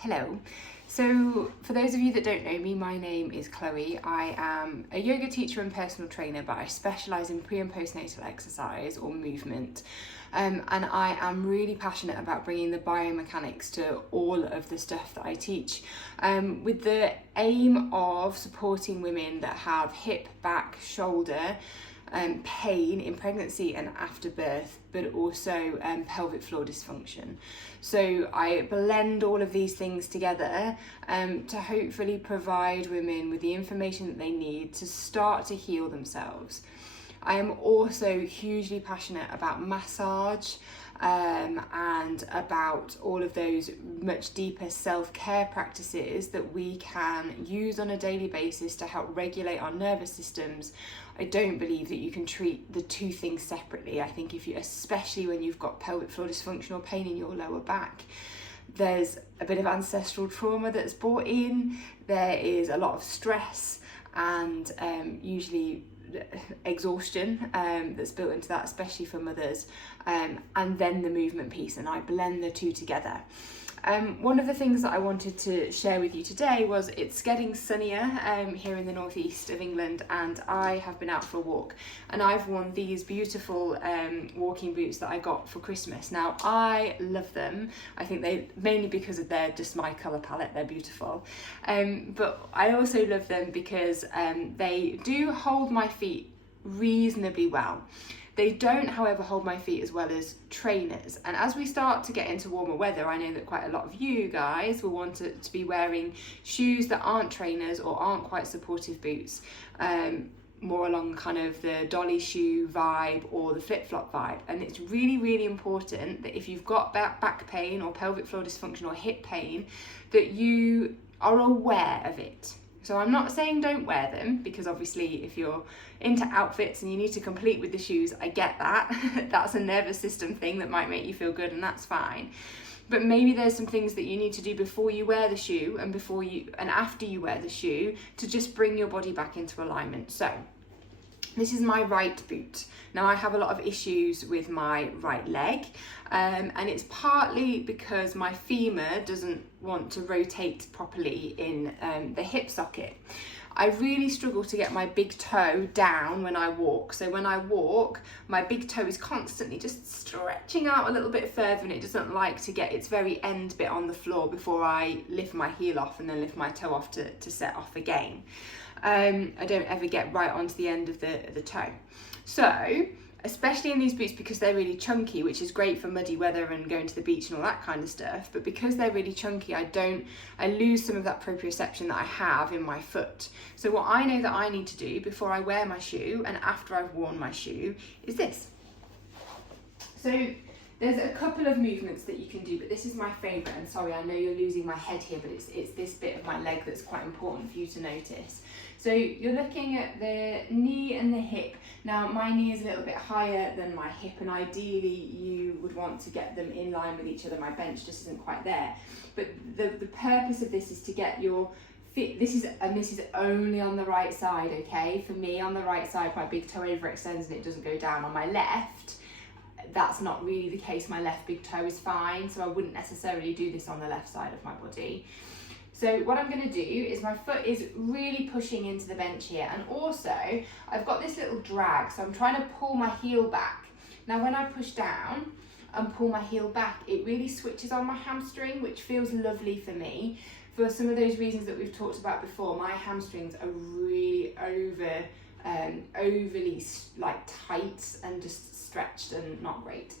Hello. So for those of you that don't know me, my name is Chloe. I am a yoga teacher and personal trainer, but I specialise in pre and postnatal exercise or movement. And I am really passionate about bringing the biomechanics to all of the stuff that I teach, with the aim of supporting women that have hip, back, shoulder, pain in pregnancy and after birth, but also pelvic floor dysfunction. So I blend all of these things together to hopefully provide women with the information that they need to start to heal themselves. I am also hugely passionate about massage and about all of those much deeper self-care practices that we can use on a daily basis to help regulate our nervous systems. I don't believe that you can treat the two things separately. I think especially when you've got pelvic floor dysfunction or pain in your lower back, there's a bit of ancestral trauma that's brought in, there is a lot of stress and usually exhaustion that's built into that, especially for mothers, and then the movement piece, and I blend the two together. One of the things that I wanted to share with you today was it's getting sunnier here in the northeast of England, and I have been out for a walk, and I've worn these beautiful walking boots that I got for Christmas. Now I love them. I think they, mainly because of they're just my colour palette, they're beautiful, but I also love them because they do hold my feet reasonably well. They don't, however, hold my feet as well as trainers. And as we start to get into warmer weather, I know that quite a lot of you guys will want to be wearing shoes that aren't trainers or aren't quite supportive boots, more along kind of the dolly shoe vibe or the flip-flop vibe. And it's really, really important that if you've got back pain or pelvic floor dysfunction or hip pain, that you are aware of it. So I'm not saying don't wear them, because obviously if you're into outfits and you need to complete with the shoes, I get that. That's a nervous system thing that might make you feel good, and that's fine. But maybe there's some things that you need to do before you wear the shoe and after you wear the shoe to just bring your body back into alignment. So this is my right boot. Now I have a lot of issues with my right leg, and it's partly because my femur doesn't want to rotate properly in the hip socket. I really struggle to get my big toe down when I walk. So when I walk, my big toe is constantly just stretching out a little bit further, and it doesn't like to get its very end bit on the floor before I lift my heel off and then lift my toe off to set off again. I don't ever get right onto the end of the toe. So, especially in these boots, because they're really chunky, which is great for muddy weather and going to the beach and all that kind of stuff, but because they're really chunky, I lose some of that proprioception that I have in my foot. So what I know that I need to do before I wear my shoe and after I've worn my shoe is this. So there's a couple of movements that you can do, but this is my favourite, and sorry, I know you're losing my head here, but it's this bit of my leg that's quite important for you to notice. So you're looking at the knee and the hip. Now my knee is a little bit higher than my hip, and ideally you would want to get them in line with each other. My bench just isn't quite there. But the purpose of this is to get your feet, this is only on the right side, okay? For me, on the right side, my big toe overextends and it doesn't go down. On my left, that's not really the case. My left big toe is fine, so I wouldn't necessarily do this on the left side of my body. So what I'm going to do is my foot is really pushing into the bench here, and also I've got this little drag, so I'm trying to pull my heel back. Now when I push down and pull my heel back, it really switches on my hamstring, which feels lovely for me. For some of those reasons that we've talked about before, my hamstrings are really overly like tight and just stretched and not great.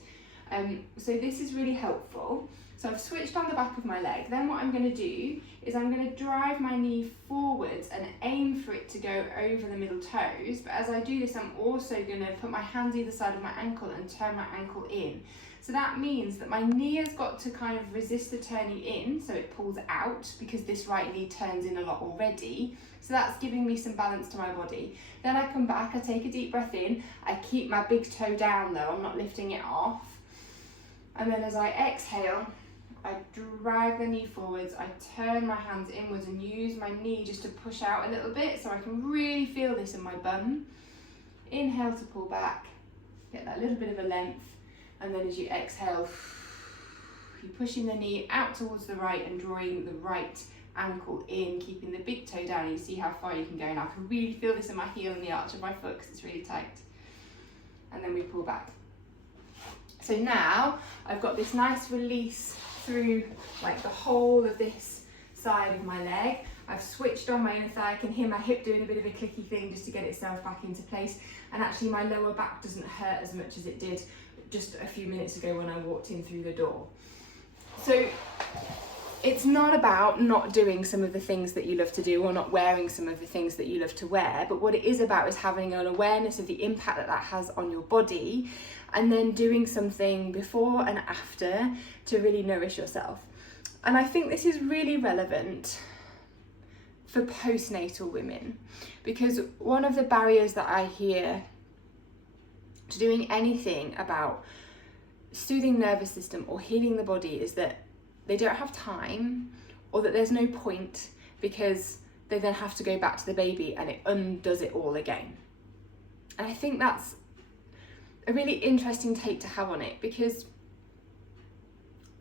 So this is really helpful. So I've switched on the back of my leg. Then what I'm going to do is I'm going to drive my knee forwards and aim for it to go over the middle toes. But as I do this, I'm also going to put my hands either side of my ankle and turn my ankle in. So that means that my knee has got to kind of resist the turning in, so it pulls out, because this right knee turns in a lot already. So that's giving me some balance to my body. Then I come back, I take a deep breath in, I keep my big toe down though, I'm not lifting it off. And then as I exhale, I drag the knee forwards, I turn my hands inwards and use my knee just to push out a little bit so I can really feel this in my bum. Inhale to pull back, get that little bit of a length, and then as you exhale, You're pushing the knee out towards the right and drawing the right ankle in, keeping the big toe down. You see how far you can go now. I can really feel this in my heel and the arch of my foot because it's really tight. And then we pull back. So now I've got this nice release through like the whole of this side of my leg. I've switched on my inner thigh. I can hear my hip doing a bit of a clicky thing just to get itself back into place. And actually my lower back doesn't hurt as much as it did just a few minutes ago when I walked in through the door. So it's not about not doing some of the things that you love to do or not wearing some of the things that you love to wear, but what it is about is having an awareness of the impact that that has on your body, and then doing something before and after to really nourish yourself. And I think this is really relevant for postnatal women, because one of the barriers that I hear to doing anything about soothing nervous system or healing the body is that they don't have time, or that there's no point because they then have to go back to the baby and it undoes it all again. And I think that's a really interesting take to have on it, because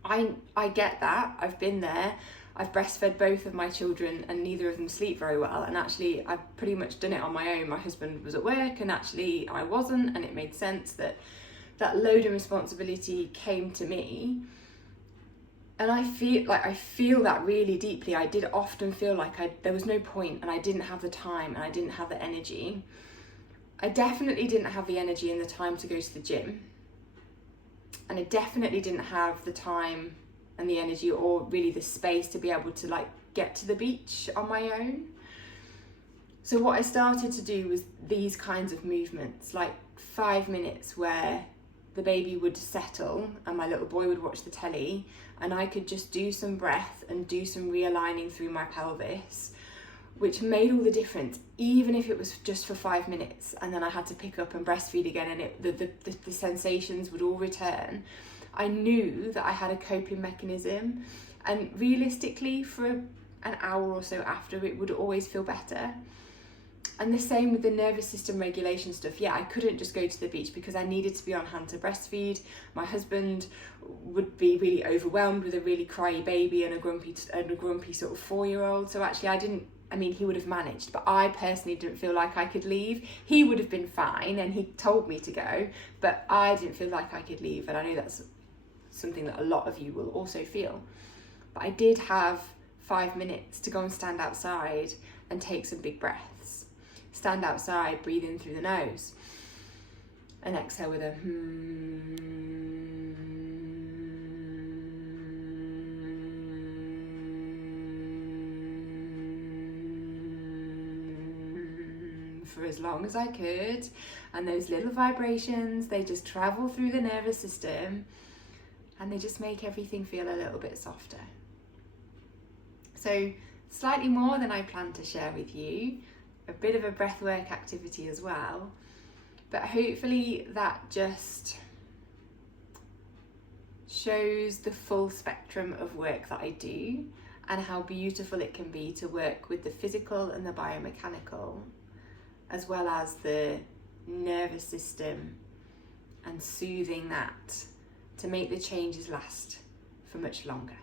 I get that. I've been there. I've breastfed both of my children and neither of them sleep very well, and actually I've pretty much done it on my own. My husband was at work and actually I wasn't, and it made sense that that load of responsibility came to me. And I feel that really deeply. I did often feel like there was no point, and I didn't have the time and I didn't have the energy. I definitely didn't have the energy and the time to go to the gym. And I definitely didn't have the time and the energy or really the space to be able to like get to the beach on my own. So what I started to do was these kinds of movements, like 5 minutes where the baby would settle and my little boy would watch the telly, and I could just do some breath and do some realigning through my pelvis, which made all the difference, even if it was just for 5 minutes, and then I had to pick up and breastfeed again, and the sensations would all return. I knew that I had a coping mechanism, and realistically for an hour or so after, it would always feel better. And the same with the nervous system regulation stuff. Yeah, I couldn't just go to the beach because I needed to be on hand to breastfeed. My husband would be really overwhelmed with a really cryy baby and a grumpy sort of 4-year-old. So actually he would have managed, but I personally didn't feel like I could leave. He would have been fine and he told me to go, but I didn't feel like I could leave. And I know that's something that a lot of you will also feel. But I did have 5 minutes to go and stand outside and take some big breaths. Stand outside, breathe in through the nose, and exhale with a for as long as I could. And those little vibrations, they just travel through the nervous system and they just make everything feel a little bit softer. So slightly more than I planned to share with you, a bit of a breathwork activity as well, but hopefully that just shows the full spectrum of work that I do and how beautiful it can be to work with the physical and the biomechanical, as well as the nervous system, and soothing that to make the changes last for much longer.